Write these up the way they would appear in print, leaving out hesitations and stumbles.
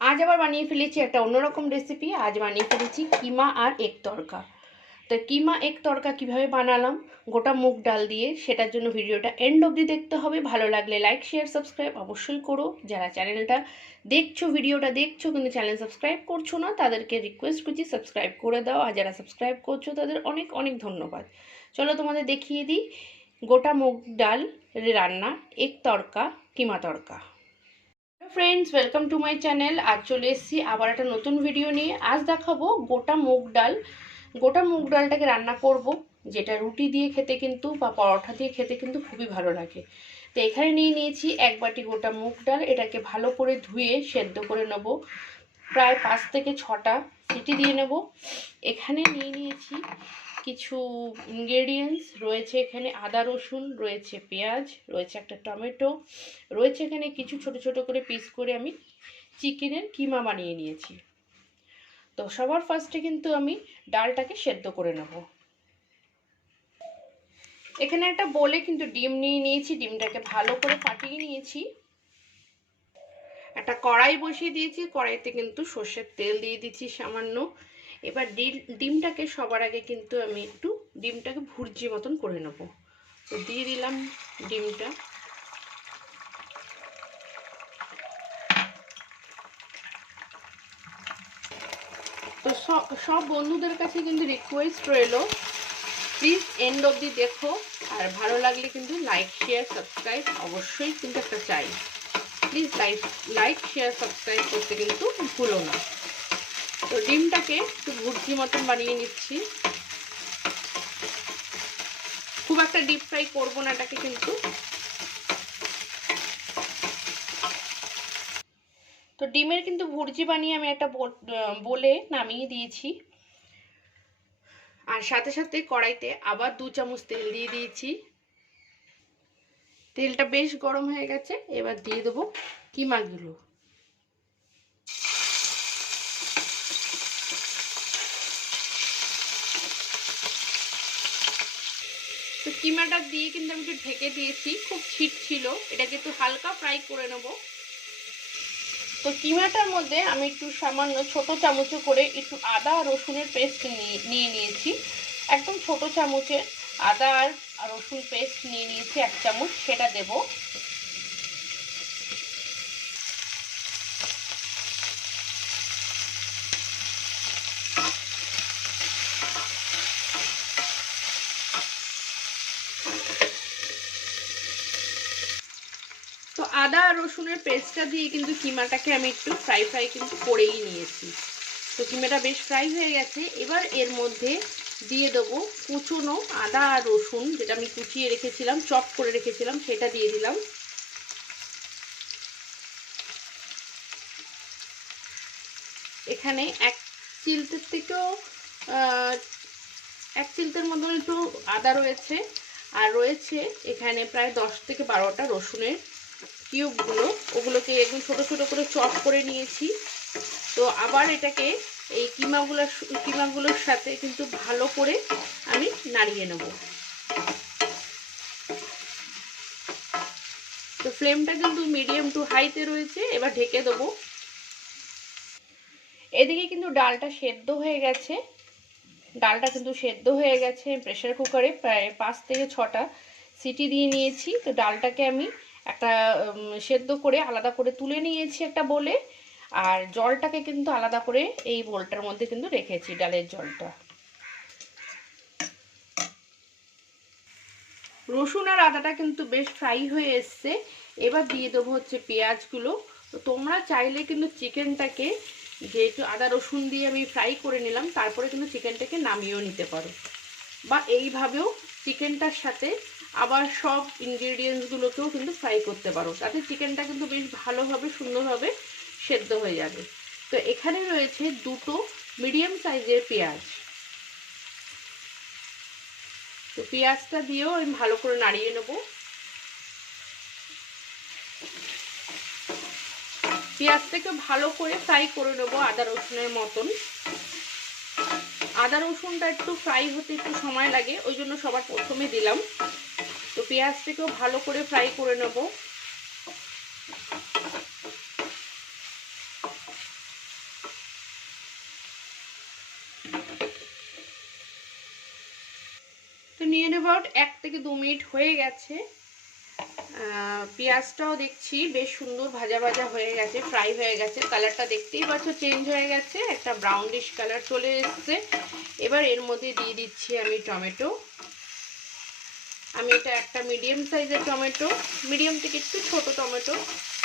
আজ আবার বানিয়ে ফেলেছি একটা অন্যরকম রেসিপি। আজ বানিয়ে ফেলেছি কিমা আর এগ তড়কা। তো কিমা এগ তড়কা কীভাবে বানালাম গোটা মুগ ডাল দিয়ে, সেটার জন্য ভিডিওটা এন্ড অবধি দেখতে হবে। ভালো লাগলে লাইক শেয়ার সাবস্ক্রাইব অবশ্যই করো। যারা চ্যানেলটা দেখছো, ভিডিওটা দেখছো কিন্তু চ্যানেল সাবস্ক্রাইব করছো না, তাদেরকে রিকোয়েস্ট করছি সাবস্ক্রাইব করে দাও। আর যারা সাবস্ক্রাইব করছো তাদের অনেক অনেক ধন্যবাদ। চলো তোমাদের দেখিয়ে দিই গোটা মুগ ডাল রান্না egg tadka, keema tadka. Friends, welcome to my channel. আজ চলে এসেছি আবার একটা নতুন ভিডিও নিয়ে। আজ দেখাবো গোটা মুগ ডাল। গোটা মুগ ডালটাকে রান্না করব, যেটা রুটি দিয়ে খেতে কিন্তু বা পরোটা দিয়ে খেতে কিন্তু খুবই ভালো লাগে। তো এখানে নিয়ে নিয়েছি এক বাটি গোটা মুগ ডাল। এটাকে ভালো করে ধুয়ে সেদ্ধ করে নেব, প্রায় 5 থেকে 6টা সিটি দিয়ে নেব। এখানে নিয়ে নিয়েছি কিছু ইনগ্রেডিয়েন্টস, রয়েছে এখানে আদা রসুন, রয়েছে পেঁয়াজ, রয়েছে একটা টমেটো, রয়েছে এখানে কিছু ছোট ছোট করে পিস করে আমি চিকেনের কিমা বানিয়ে নিয়েছি। তো সবার ফার্স্টে কিন্তু আমি ডালটাকে সেদ্ধ করে নেব। এখানে একটা বোলে কিন্তু ডিম নিয়ে নিয়েছি, ডিমটাকে ভালো করে ফাটিয়ে নিয়েছি। একটা কড়াই বসিয়ে দিয়েছি, কড়াইতে কিন্তু সর্ষের তেল দিয়ে দিচ্ছি সামান্য। এবার ডিমটাকে সবার আগে কিন্তু আমি একটু ডিমটাকে ভুর্জি মতন করে নেব। তো দিয়ে দিলাম ডিমটা। তো সব বন্ধুদের কাছে কিন্তু রিকোয়েস্ট রইলো, প্লিজ এন্ড অবধি দেখো। আর ভালো লাগলে কিন্তু লাইক শেয়ার সাবস্ক্রাইব অবশ্যই কিন্তু একটা চাই। প্লিজ লাইক শেয়ার সাবস্ক্রাইব করতে কিন্তু ভুলো না। তো ডিমটাকে একটু ভুর্জি মতন বানিয়ে নিচ্ছি। খুব একটা ডিপ ফ্রাই করবো না এটাকে কিন্তু। তো ডিমের কিন্তু ভুর্জি বানিয়ে আমি একটা বলে নামিয়ে দিয়েছি। আর সাথে সাথে কড়াইতে আবার 2 চামচ তেল দিয়ে দিয়েছি। তেলটা বেশ গরম হয়ে গেছে, এবার দিয়ে দেবো কিমাগুলো। তো কিমাটা দিয়ে কিন্তু আমি একটু ঢেকে দিয়েছি, খুব ছিট ছিল, এটাকে একটু হালকা ফ্রাই করে নেব। তো কিমাটার মধ্যে আমি একটু সামান্য ছোট চামচে করে একটু আদা আর রসুনের পেস্ট নিয়ে নিয়েছি। একদম ছোট চামচের আদা আর রসুন পেস্ট নিয়ে নিয়েছি 1 চামচ, সেটা দেব। তো আদা আর রসুনের পেস্টটা দিয়ে কিন্তু কিমাটাকে আমি একটু ফ্রাই কিন্তু করেই নিয়েছি। তো কিমাটা বেশ ফ্রাই হয়ে গেছে। এবার এর মধ্যে দিয়ে দেবো কুচনো আদা আর রসুন, যেটা আমি কুচিয়ে রেখেছিলাম, চপ করে রেখেছিলাম, সেটা দিয়ে দিলাম। এখানে 1 চিলতের থেকেও 1 চিলতের মতন একটু আদা রয়েছে, আর রয়েছে এখানে প্রায় 10 থেকে 12টা রসুনের কিউবগুলো, ওগুলোকে একদম ছোট ছোট করে চপ করে নিয়েছি। তো আবার এটাকে এই কিমাগুলোর সাথে কিন্তু ভালো করে আমি নাড়িয়ে নেব। তো ফ্লেমটা কিন্তু মিডিয়াম টু হাইতে রয়েছে, এবার ঢেকে দেবো। এদিকে কিন্তু ডালটা সেদ্ধ হয়ে গেছে। প্রেসার কুকারে প্রায় 5 থেকে 6টা সিটি দিয়ে নিয়েছি। তো ডালটাকে আমি একটা সেদ্ধ করে আলাদা করে তুলে নিয়েছি একটা বোলে, আর জলটাকে কিন্তু আলাদা করে এই বোলটার মধ্যে কিন্তু রেখেছি, ডালের জলটা। রসুন আর আদাটা কিন্তু বেশ ফ্রাই হয়ে এসছে। এবার দিয়ে দেবো হচ্ছে পেঁয়াজগুলো। তো তোমরা চাইলে কিন্তু চিকেনটাকে, যেহেতু আদা রসুন দিয়ে আমি ফ্রাই করে নিলাম, তারপরে কিন্তু চিকেনটাকে নামিয়েও নিতে পারো, বা এইভাবেও চিকেনটার সাথে আবার সব ইনগ্রেডিয়েন্টসগুলোকেও কিন্তু ফ্রাই করতে পারো, তাতে চিকেনটা কিন্তু বেশ ভালোভাবে সুন্দরভাবে সেদ্ধ হয়ে যাবে। তো এখানে রয়েছে 2টো মিডিয়াম সাইজের পেঁয়াজ। তো পেঁয়াজটা দিয়েও আমি ভালো করে নাড়িয়ে নেব। পেঁয়াজটাকে ভালো করে ফ্রাই করে নেব আদা রসুনের মতন। আদা রসুনটা একটু ফ্রাই হতে একটু সময় লাগে, ওই জন্য সবার প্রথমে দিলাম। তো পেঁয়াজটাকেও ভালো করে ফ্রাই করে নেব। অ্যাবাউট 1 থেকে 2 মিনিট হয়ে গেছে। পেঁয়াজটাও দেখছি বেশ সুন্দর ভাজা ভাজা হয়ে গেছে, ফ্রাই হয়ে গেছে। কালারটা দেখতেই পাচ্ছ চেঞ্জ হয়ে গেছে, একটা ব্রাউনিশ কালার চলে এসছে। এবার এর মধ্যে দিয়ে দিচ্ছি আমি টমেটো। আমি এটা একটা মিডিয়াম সাইজের টমেটো, মিডিয়াম থেকে একটু ছোট টমেটো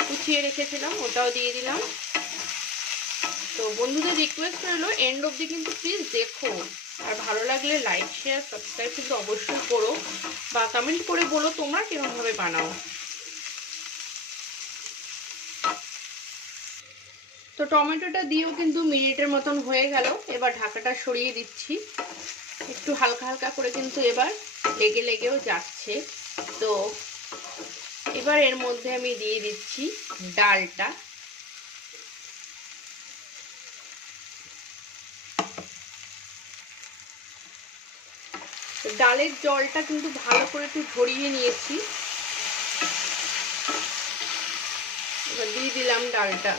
কুচিয়ে রেখেছিলাম, ওটাও দিয়ে দিলাম। তো বন্ধুদের রিকোয়েস্ট রইলো এন্ড অবধি কিন্তু প্লিজ দেখো, আর ভালো লাগলে লাইক শেয়ার সাবস্ক্রাইব কিন্তু অবশ্যই করো, বা কমেন্ট করে বলো তোমরা কিরকমভাবে বানাও। তো টমেটোটা দিয়েও কিন্তু মিনিটের মতন হয়ে গেল। এবার ঢাকাটা সরিয়ে দিচ্ছি, একটু হালকা হালকা করে কিন্তু এবার লেগে লেগেও যাচ্ছে। তো এবার এর মধ্যে আমি দিয়ে দিচ্ছি ডালটা। ডালের জলটা কিন্তু ভালো করে একটু ঝরিয়ে নিয়েছি। এবার দিয়ে দিলাম ডালটা।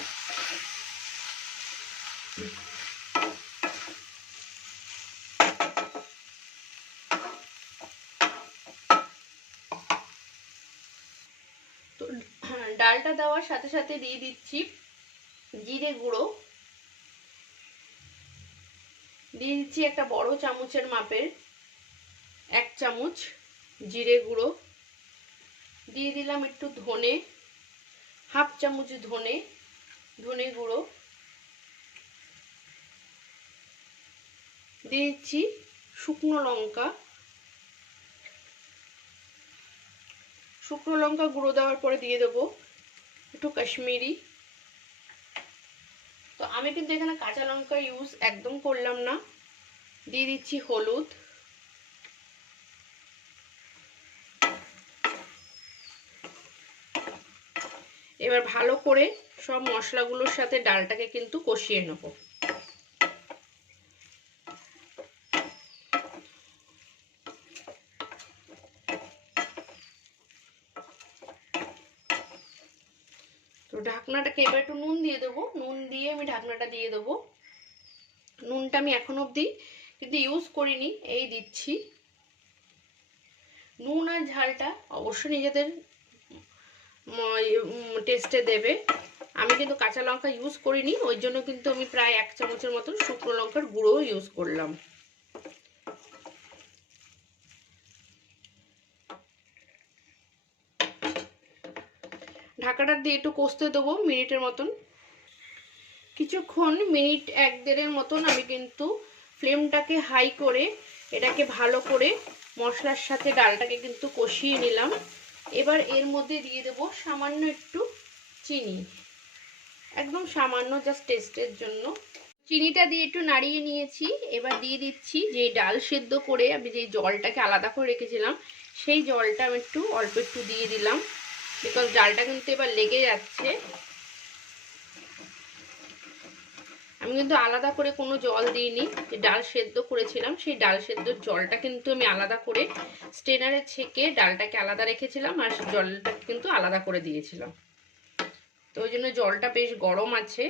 তো ডালটা দেওয়ার সাথে সাথে দিয়ে দিচ্ছি জিরে গুঁড়ো, দিয়ে দিচ্ছি একটা বড় চামচের মাপের 1 চামচ জিরে গুঁড়ো, দিয়ে দিলাম একটু ধনে, হাফ চামচ ধনে গুঁড়ো, দিয়ে দিচ্ছি শুকনো লঙ্কা গুঁড়ো দেওয়ার পরে দিয়ে দেবো একটু কাশ্মীরি। তো আমি কিন্তু এখানে কাঁচা লঙ্কা ইউজ একদম করলাম না। দিয়ে দিচ্ছি হলুদ, এবার ভালো করে সব মশলাগুলোর সাথে ডালটাকে কিন্তু কষিয়ে নেব। তো ঢাকনাটাকে এবার একটু নুন দিয়ে দেবো, নুন দিয়ে আমি ঢাকনাটা দিয়ে দেবো। নুনটা আমি এখন অবধি কিন্তু ইউজ করিনি, এই দিচ্ছি। নুন আর ঝালটা অবশ্যই নিজেদের টেস্টে দেবে। আমি কিন্তু কাঁচা লঙ্কা ইউজ করিনি, ওই জন্য কিন্তু আমি প্রায় 1 চামচের মতন শুকনো লঙ্কার গুঁড়ো ইউজ করলাম। ঢাকাটা দিয়ে একটু কষতে দেবো মিনিটের মতন। কিছুক্ষণ মিনিট 1-1.5 মতন আমি কিন্তু ফ্লেমটাকে হাই করে এটাকে ভালো করে মশলার সাথে ডালটাকে কিন্তু কষিয়ে নিলাম। এবার এর মধ্যে দিয়ে দেবো সামান্য একটু চিনি, একদম সামান্য, জাস্ট টেস্টের জন্য। চিনিটা দিয়ে একটু নাড়িয়ে নিয়েছি। এবার দিয়ে দিচ্ছি যে ডাল সেদ্ধ করে আমি যে জলটাকে আলাদা করে রেখেছিলাম, সেই জলটা আমি অল্প একটু দিয়ে দিলাম, বিকজ ডালটা কিন্তু এবার লেগে যাচ্ছে। আমি কিন্তু আলাদা করে কোনো জল দিইনি, যে ডাল সেদ্ধ করেছিলাম সেই ডাল সেদ্ধর জলটা কিন্তু আমি আলাদা করে স্ট্রেনারে ছেঁকে ডালটাকে আলাদা রেখেছিলাম, আর জলটা কিন্তু আলাদা করে দিয়েছিলাম। তো ওই জন্য জলটা বেশ গরম আছে,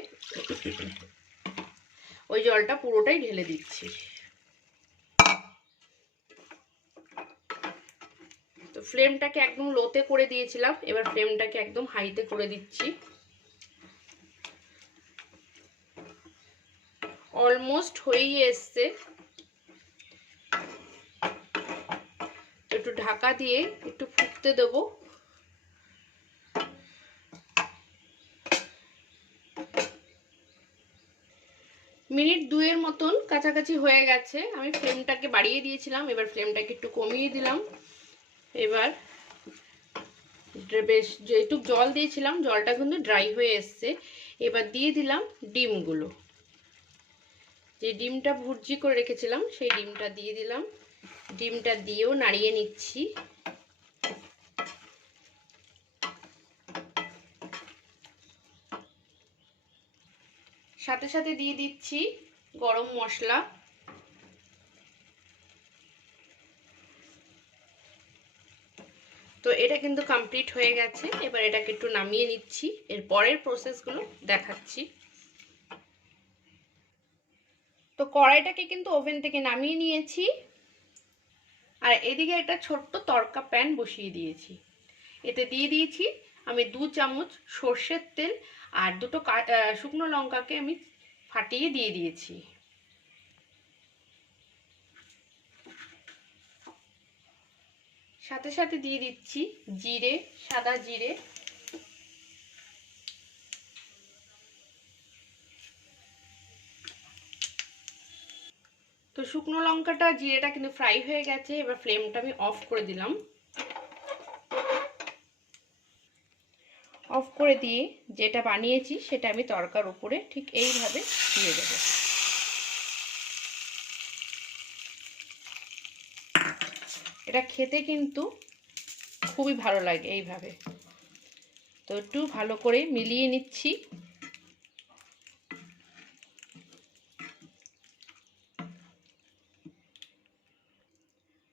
ওই জলটা পুরোটাই ঢেলে দিচ্ছি। তো ফ্লেমটাকে একদম লোতে করে দিয়েছিলাম, এবার ফ্লেমটাকে একদম হাইতে করে দিচ্ছি। অলমোস্ট হয়েই এসছে। একটু ঢাকা দিয়ে একটু ফুটতে দেবো। মিনিট 2-এর মতন কাছাকাছি হয়ে গেছে। আমি ফ্লেমটাকে বাড়িয়ে দিয়েছিলাম, এবার ফ্লেমটাকে একটু কমিয়ে দিলাম। এবার বেশ যেটুক জল দিয়েছিলাম জলটা কিন্তু ড্রাই হয়ে এসছে। এবার দিয়ে দিলাম ডিমগুলো, যে ডিমটা ভুর্জি করে রেখেছিলাম সেই ডিমটা দিয়ে দিলাম। ডিমটা দিয়েও নাড়িয়ে নিচ্ছি। সাথে সাথে দিয়ে দিচ্ছি গরম মশলা। তো এটা কিন্তু কমপ্লিট হয়ে গেছে। এবার এটাকে একটু নামিয়ে নিচ্ছি, এর পরের প্রসেসগুলো দেখাচ্ছি। তো কড়াইটাকে কিন্তু ওভেন থেকে নামিয়ে নিয়েছি। আর এদিকে একটা ছোট্ট তড়কা প্যান বসিয়ে দিয়েছি। এতে দিয়ে দিয়েছি আমি 2 চামচ সর্ষের তেল আর দুটো শুকনো লঙ্কাকে আমি ফাটিয়ে দিয়ে দিয়েছি। সাথে সাথে দিয়ে দিচ্ছি জিরে, সাদা জিরে, তো শুকনো লঙ্কাটা জিরেটা কিন্তু ফ্রাই হয়ে গেছে। এবার ফ্লেমটা আমি অফ করে দিলাম। অফ করে দিয়ে যেটা বানিয়েছি সেটা আমি তড়কার উপরে ঠিক এইভাবে দিয়ে দেব। এটা খেতে কিন্তু খুবই ভালো লাগে এইভাবে। তো একটু ভালো করে মিলিয়ে নিচ্ছি।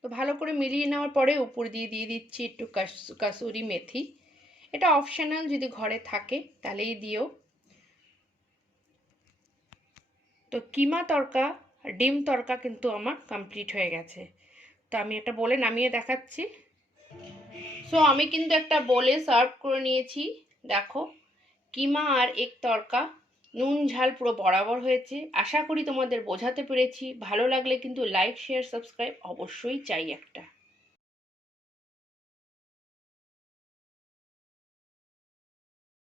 তো ভালো করে মিলিয়ে নেওয়ার পরে উপর দিয়ে দিয়ে দিচ্ছি একটু কাসুরি মেথি। এটা অপশনাল, যদি ঘরে থাকে তাহলেই দিও। তো কিমা তড়কা আর ডিম তড়কা কিন্তু আমার কমপ্লিট হয়ে গেছে। তো আমি এটা বলে নামিয়ে দেখাচ্ছি। সো আমি কিন্তু একটা বলে সার্ভ করে নিয়েছি। দেখো, কিমা আর এক তড়কা নুন ঝাল পুরো বরাবর হয়েছে। আশা করি তোমাদের বোঝাতে পেরেছি। ভালো লাগলে কিন্তু লাইক, শেয়ার, সাবস্ক্রাইব অবশ্যই চাই একটা।